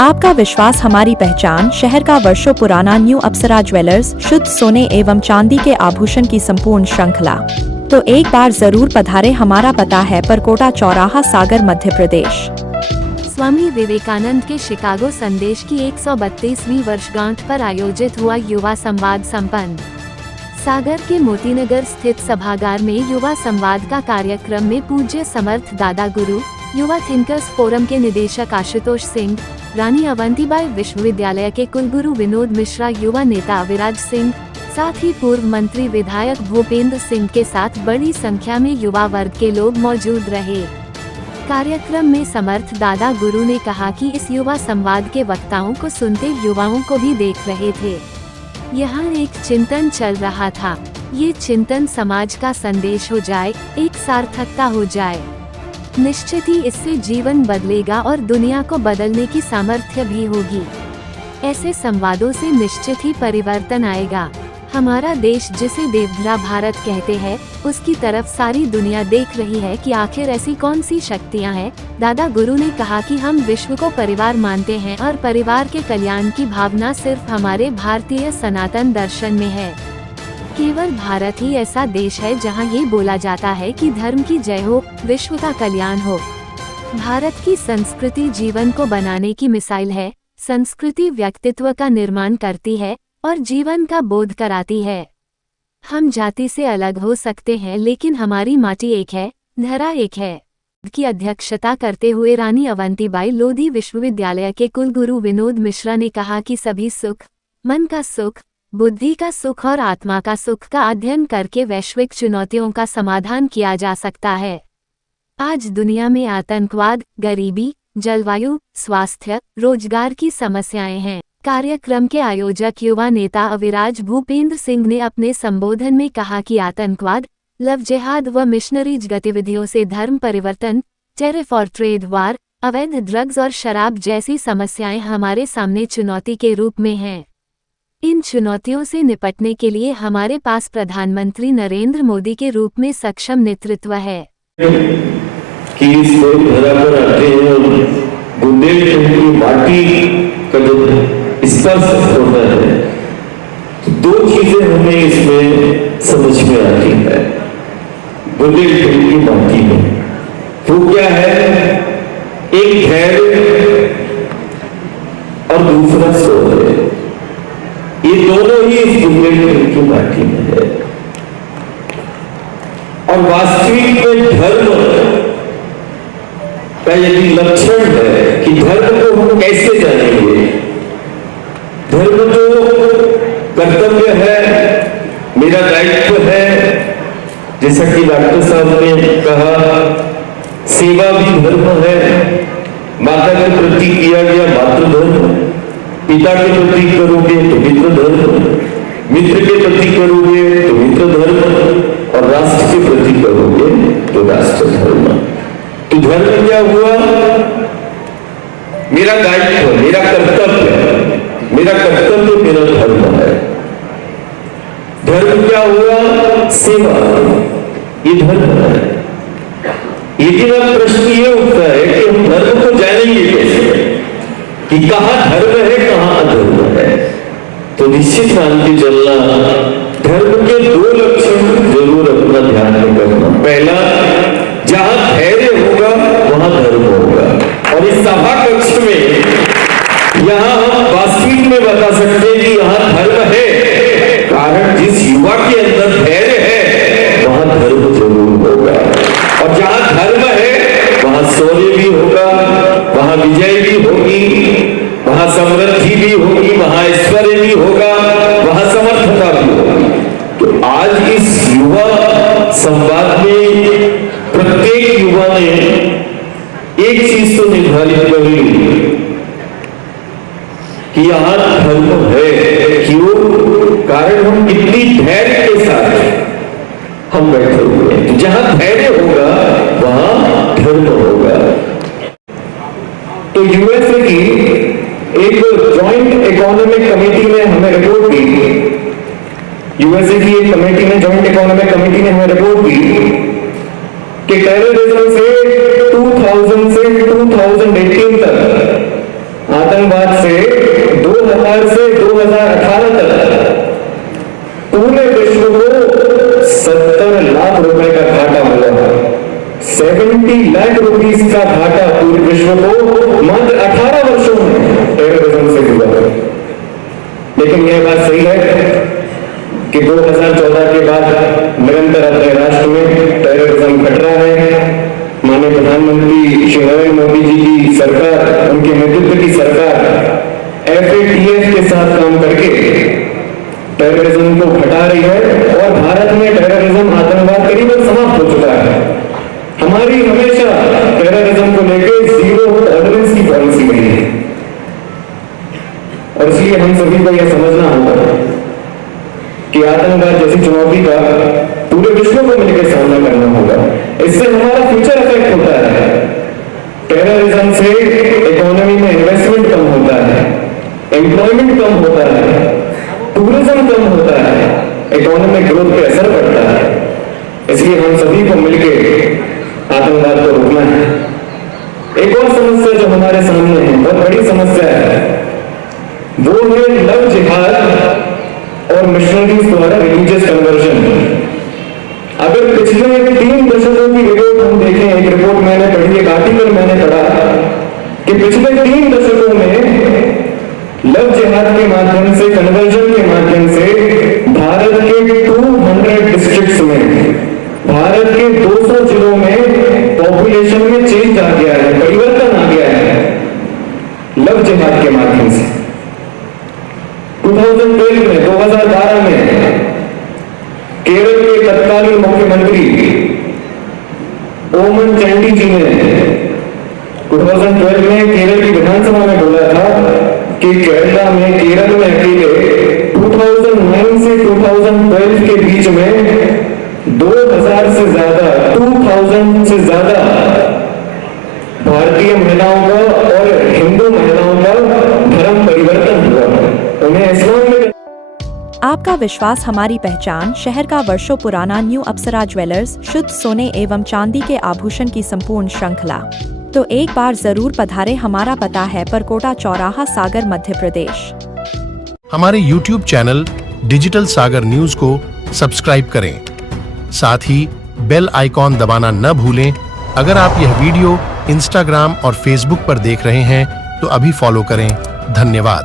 आपका विश्वास हमारी पहचान। शहर का वर्षों पुराना न्यू अप्सरा ज्वेलर्स, शुद्ध सोने एवं चांदी के आभूषण की संपूर्ण श्रृंखला। तो एक बार जरूर पधारे। हमारा पता है परकोटा चौराहा, सागर, मध्य प्रदेश। स्वामी विवेकानंद के शिकागो संदेश की 132वीं वर्षगांठ पर आयोजित हुआ युवा संवाद संपन्न। सागर के मोतीनगर स्थित सभागार में युवा संवाद का कार्यक्रम में पूज्य समर्थ दादा गुरु, युवा थिंकर्स फोरम के निदेशक आशुतोष सिंह, रानी अवंतीबाई विश्वविद्यालय के कुलगुरु विनोद मिश्रा, युवा नेता अविराज सिंह, साथ ही पूर्व मंत्री विधायक भूपेंद्र सिंह के साथ बड़ी संख्या में युवा वर्ग के लोग मौजूद रहे। कार्यक्रम में समर्थ दादा गुरु ने कहा कि इस युवा संवाद के वक्ताओं को सुनते युवाओं को भी देख रहे थे। यहाँ एक चिंतन चल रहा था। ये चिंतन समाज का संदेश हो जाए, एक सार्थकता हो जाए। निश्चित ही इससे जीवन बदलेगा और दुनिया को बदलने की सामर्थ्य भी होगी। ऐसे संवादों से निश्चित ही परिवर्तन आएगा। हमारा देश, जिसे देवभरा भारत कहते हैं, उसकी तरफ सारी दुनिया देख रही है कि आखिर ऐसी कौन सी शक्तियां हैं। दादा गुरु ने कहा कि हम विश्व को परिवार मानते हैं और परिवार के कल्याण की भावना सिर्फ हमारे भारतीय सनातन दर्शन में है। केवल भारत ही ऐसा देश है जहां ये बोला जाता है कि धर्म की जय हो, विश्व का कल्याण हो। भारत की संस्कृति जीवन को बनाने की मिसाइल है। संस्कृति व्यक्तित्व का निर्माण करती है और जीवन का बोध कराती है। हम जाति से अलग हो सकते हैं, लेकिन हमारी माटी एक है, धरा एक है। की अध्यक्षता करते हुए रानी अवंतीबाई लोधी विश्वविद्यालय के कुलगुरु विनोद मिश्रा ने कहा कि सभी सुख, मन का सुख, बुद्धि का सुख और आत्मा का सुख का अध्ययन करके वैश्विक चुनौतियों का समाधान किया जा सकता है। आज दुनिया में आतंकवाद, गरीबी, जलवायु, स्वास्थ्य, रोजगार की समस्याएं हैं। कार्यक्रम के आयोजक युवा नेता अविराज भूपेंद्र सिंह ने अपने संबोधन में कहा कि आतंकवाद, लव जिहाद व मिशनरीज गतिविधियों से धर्म परिवर्तन, टेरिफ और ट्रेड वार, अवैध ड्रग्स और शराब जैसी समस्याएं हमारे सामने चुनौती के रूप में हैं। इन चुनौतियों से निपटने के लिए हमारे पास प्रधानमंत्री नरेंद्र मोदी के रूप में सक्षम नेतृत्व है। कि इस धरा पर आते हैं और बुंदेलखंड की माटी का जब स्पर्श होता है तो दो चीजें हमें इसमें समझ में आती है। बुंदेलखंड की माटी में वो क्या है? एक धैर्य और दूसरा सोच। ये दोनों ही इस बुंदेलखंड की माटी में है। और वास्तविक में धर्म का यदि लक्षण है कि धर्म को हम कैसे जानेंगे? धर्म तो कर्तव्य है, मेरा दायित्व है। जैसा कि डॉक्टर साहब ने कहा, सेवा भी धर्म है। माता के प्रति किया गया मातृ धर्म, पिता के प्रति करोगे तो मित्र धर्म, मित्र के प्रति करोगे तो मित्र धर्म, और राष्ट्र के प्रति करोगे तो राष्ट्र धर्म। तो धर्म क्या हुआ? मेरा दायित्व, मेरा कर्तव्य, मेरा कर्तव्य मेरा धर्म है। धर्म क्या हुआ? सेवा, ये धर्म है। लेकिन अब प्रश्न ये उठता है कि हम धर्म को जानेंगे कैसे, कि कहां धर्म है, कहां अधर्म है? तो निश्चित मान के चलना, धर्म के दो लक्षण जरूर अपना ध्यान में रखना। पहला, जहां धैर्य होगा वहां धर्म होगा। और इस सभा कक्ष में यहां हम वास्तविक में बता सकते हैं कि यहां धर्म है। कारण जिस युवा के अंदर धैर्य है वहां धर्म जरूर होगा। और जहां धर्म है वहां शौर्य भी होगा, वहां विजय भी होगी, वहां समृद्धि भी होगी, वहां ऐश्वर्य भी होगा, वहां समर्थता भी होगी। तो आज इस युवा संवाद में प्रत्येक युवा ने एक चीज तो निर्धारित कर ली कि यहां धर्म है। क्यों? कारण हम कितनी धैर्य के साथ हम बैठे हुए हैं। तो जहां धैर्य होगा वहां धर्म होगा। तो यूएसए की एक जॉइंट इकोनॉमिक कमेटी ने हमें रिपोर्ट दी। यूएसए की एक कमेटी ने, जॉइंट इकोनॉमिक कमेटी ने हमें रिपोर्ट दी कि टेररिज्म से 2000 से 2018 तक आतंकवाद लाख रुपीस का घाटा पूरे विश्व को मात्र 18 वर्षों में टेररिज्म से हुआ है। लेकिन यह बात सही है कि 2014 के बाद निरंतर अपने राष्ट्र में टेररिज्म घट रहा है। माननीय प्रधानमंत्री श्री नरेंद्र मोदी जी की सरकार, उनके नेतृत्व की सरकार FATF के साथ काम करके टेररिज्म को घटा रही है और भारत में टेररिज्म, आतंकवाद करीबन समाप्त हो चुका है। हमारी हमेशा टेररिज्म को लेकर जीरो टॉलरेंस की पॉलिसी रही है और इसलिए हम सभी को यह समझना होगा कि आतंकवाद जैसी चुनौती का पूरे विश्व को मिलकर सामना करना होगा। इससे हमारा फ्यूचर इफेक्ट होता है। टेररिज्म से इकोनॉमी में इन्वेस्टमेंट कम होता है, एम्प्लॉयमेंट कम होता है, टूरिज्म कम होता है, इकोनॉमिक ग्रोथ पे असर पड़ता है। इसलिए हम सभी को मिलकर आतंकवाद को रोकना है। एक और समस्या जो हमारे सामने है, बहुत बड़ी समस्या है, वो है लव जिहाद और मिशनरीज द्वारा रिलीजियस कन्वर्जन। अगर पिछले 3 दशकों की रिपोर्ट हम देखें, एक रिपोर्ट मैंने पढ़ी, एक आर्टिकल मैंने पढ़ा कि पिछले 3 दशकों में लव जिहाद के माध्यम से, कन्वर्जन के माध्यम से भारत के 200 डिस्ट्रिक्ट्स में, भारत के 200 जिलों में पॉपुलेशन में चेंज आ गया है, परिवर्तन आ गया है लव जिहाद के माध्यम से। 2012 में, 2012 में केरल के तत्कालीन मुख्यमंत्री ओमन चांडी जी ने 2012 में केरल की विधानसभा में बोला था कि केरल में अकेले 2009 से 2012 के बीच में 2000 से ज्यादा भारतीय महिलाओं का और हिंदू महिलाओं का धर्म परिवर्तन हुआ, उन्हें इस्लाम में। आपका विश्वास हमारी पहचान। शहर का वर्षों पुराना न्यू अप्सरा ज्वेलर्स, शुद्ध सोने एवं चांदी के आभूषण की संपूर्ण श्रृंखला। तो एक बार जरूर पधारे। हमारा पता है परकोटा चौराहा, सागर, मध्य प्रदेश। हमारे YouTube चैनल डिजिटल सागर न्यूज को सब्सक्राइब करें, साथ ही बेल आइकॉन दबाना न भूलें। अगर आप यह वीडियो Instagram और Facebook पर देख रहे हैं तो अभी फॉलो करें। धन्यवाद।